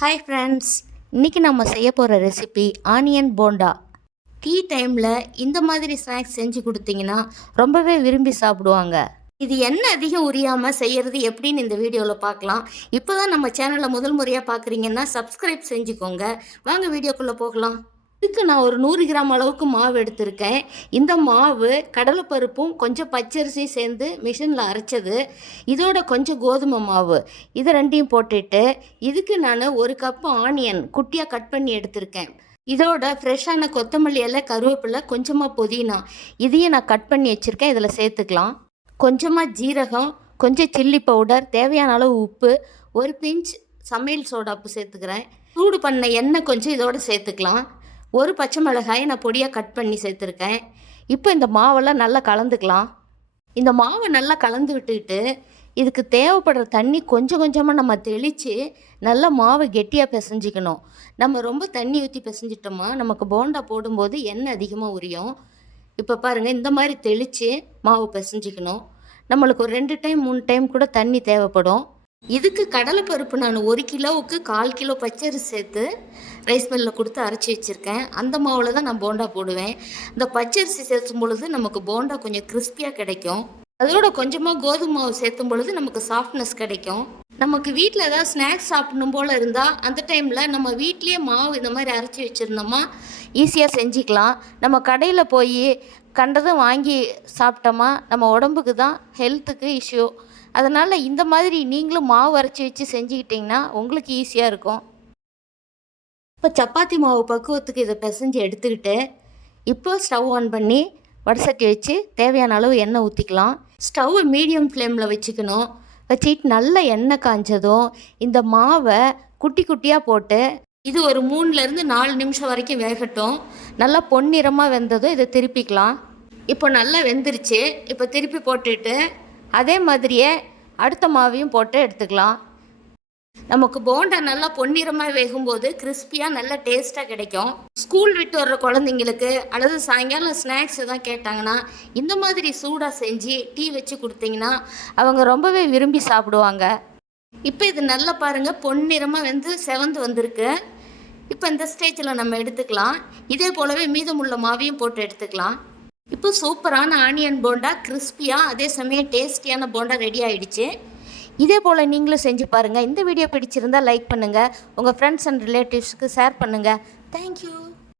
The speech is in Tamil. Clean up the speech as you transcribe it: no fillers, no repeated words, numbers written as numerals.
ஹாய் ஃப்ரெண்ட்ஸ், இன்றைக்கி நம்ம செய்ய போகிற ரெசிபி ஆனியன் போண்டா. டீ டைமில் இந்த மாதிரி ஸ்நாக்ஸ் செஞ்சு கொடுத்தீங்கன்னா ரொம்பவே விரும்பி சாப்பிடுவாங்க. இது எண்ணெய் அதிகம் உரியாமல் செய்கிறது எப்படின்னு இந்த வீடியோவில் பார்க்கலாம். இப்போ தான் நம்ம சேனலை முதல் முறையாக பார்க்குறீங்கன்னா சப்ஸ்கிரைப் செஞ்சுக்கோங்க. வாங்க வீடியோக்குள்ளே போகலாம். இதுக்கு நான் ஒரு 100 கிராம் அளவுக்கு மாவு எடுத்திருக்கேன். இந்த மாவு கடலைப்பருப்பும் கொஞ்சம் பச்சரிசி சேர்ந்து மிஷினில் அரைச்சது, இதோட கொஞ்சம் கோதுமை மாவு, இதை ரெண்டையும் போட்டுட்டு இதுக்கு நான் 1 கப்பு ஆனியன் குட்டியாக கட் பண்ணி எடுத்திருக்கேன். இதோட ஃப்ரெஷ்ஷான கொத்தமல்லி இலை, கருவேப்பிலை, கொஞ்சமாக புதினா, இதையும் நான் கட் பண்ணி வச்சுருக்கேன். இதில் சேர்த்துக்கலாம். கொஞ்சமாக ஜீரகம், கொஞ்சம் சில்லி பவுடர், தேவையான அளவு உப்பு, 1 பிஞ்ச் சமையல் சோடாப்பு சேர்த்துக்கிறேன். சூடு பண்ண எண்ணெய் கொஞ்சம் இதோடு சேர்த்துக்கலாம். 1 பச்சை மிளகாயை நான் பொடியாக கட் பண்ணி சேர்த்துருக்கேன். இப்போ இந்த மாவெல்லாம் நல்லா கலந்துக்கலாம். இந்த மாவை நல்லா கலந்து விட்டுக்கிட்டு இதுக்கு தேவைப்படுற தண்ணி கொஞ்சம் கொஞ்சமாக நம்ம தெளித்து நல்லா மாவை கெட்டியாக பிசைஞ்சிக்கணும். நம்ம ரொம்ப தண்ணி ஊற்றி பிசைஞ்சிட்டோமா நமக்கு போண்டா போடும்போது எண்ணெய் அதிகமாக உரியும். இப்போ பாருங்கள், இந்த மாதிரி தெளித்து மாவு பிசைஞ்சிக்கணும். நம்மளுக்கு ஒரு 2 டைம் 3 டைம் கூட தண்ணி தேவைப்படும். இதுக்கு கடலைப்பருப்பு நான் 1 கிலோவுக்கு 1/4 கிலோ பச்சரிசி சேர்த்து ரைஸ் மில்லில் கொடுத்து அரைச்சி வச்சுருக்கேன். அந்த மாவில் தான் நான் போண்டா போடுவேன். இந்த பச்சரிசி சேர்த்தும் பொழுது நமக்கு போண்டா கொஞ்சம் கிறிஸ்பியாக கிடைக்கும். அதோட கொஞ்சமாக கோதுமை மாவு சேர்த்தும் பொழுது நமக்கு சாஃப்ட்னஸ் கிடைக்கும். நமக்கு வீட்டில் ஏதாவது ஸ்நாக்ஸ் சாப்பிடணும் போல் இருந்தால் அந்த டைமில் நம்ம வீட்லேயே மாவு இந்த மாதிரி அரைச்சி வச்சுருந்தோமா ஈஸியாக செஞ்சுக்கலாம். நம்ம கடையில் போய் கண்டதும் வாங்கி சாப்பிட்டோமா நம்ம உடம்புக்கு தான் ஹெல்த்துக்கு இஷ்யூ. அதனால் இந்த மாதிரி நீங்களும் மாவு அரைச்சி வச்சு செஞ்சுக்கிட்டிங்கன்னா உங்களுக்கு ஈஸியாக இருக்கும். இப்போ சப்பாத்தி மாவு பக்குவத்துக்கு இதை பிசைஞ்சு எடுத்துக்கிட்டு இப்போ ஸ்டவ் ஆன் பண்ணி வடசட்டி வச்சு தேவையான அளவு எண்ணெய் ஊற்றிக்கலாம். ஸ்டவ்வை மீடியம் ஃப்ளேமில் வச்சுக்கணும். வச்சுக்கிட்டு நல்லா எண்ணெய் காய்ஞ்சதும் இந்த மாவை குட்டி குட்டியாக போட்டு இது ஒரு 3லேருந்து 4 நிமிஷம் வரைக்கும் வேகட்டும். நல்லா பொன்னிறமாக வெந்ததும் இதை திருப்பிக்கலாம். இப்போ நல்லா வெந்துருச்சு. இப்போ திருப்பி போட்டுட்டு அதே மாதிரியே அடுத்த மாவையும் போட்டு எடுத்துக்கலாம். நமக்கு போண்டா நல்லா பொன்னிறமாக வேகும்போது கிறிஸ்பியாக நல்லா டேஸ்ட்டாக கிடைக்கும். ஸ்கூல் விட்டு வர்ற குழந்தைங்களுக்கு அல்லது சாயங்காலம் ஸ்நாக்ஸ் எதாவது கேட்டாங்கன்னா இந்த மாதிரி சூடாக செஞ்சு டீ வச்சு கொடுத்தீங்கன்னா அவங்க ரொம்பவே விரும்பி சாப்பிடுவாங்க. இப்போ இது நல்லா பாருங்கள், பொன்னிறமாக வெந்து செவந்து வந்திருக்கு. இப்போ இந்த ஸ்டேஜில் நம்ம எடுத்துக்கலாம். இதே போலவே மீதமுள்ள மாவையும் போட்டு எடுத்துக்கலாம். இப்போ சூப்பரான ஆனியன் போண்டா கிறிஸ்பியாக அதே சமயம் டேஸ்டியான போண்டா ரெடி ஆகிடுச்சு. இதே போல் நீங்களும் செஞ்சு பாருங்கள். இந்த வீடியோ பிடிச்சிருந்தால் லைக் பண்ணுங்கள். உங்கள் ஃப்ரெண்ட்ஸ் அண்ட் ரிலேட்டிவ்ஸுக்கு ஷேர் பண்ணுங்கள். தேங்க்யூ.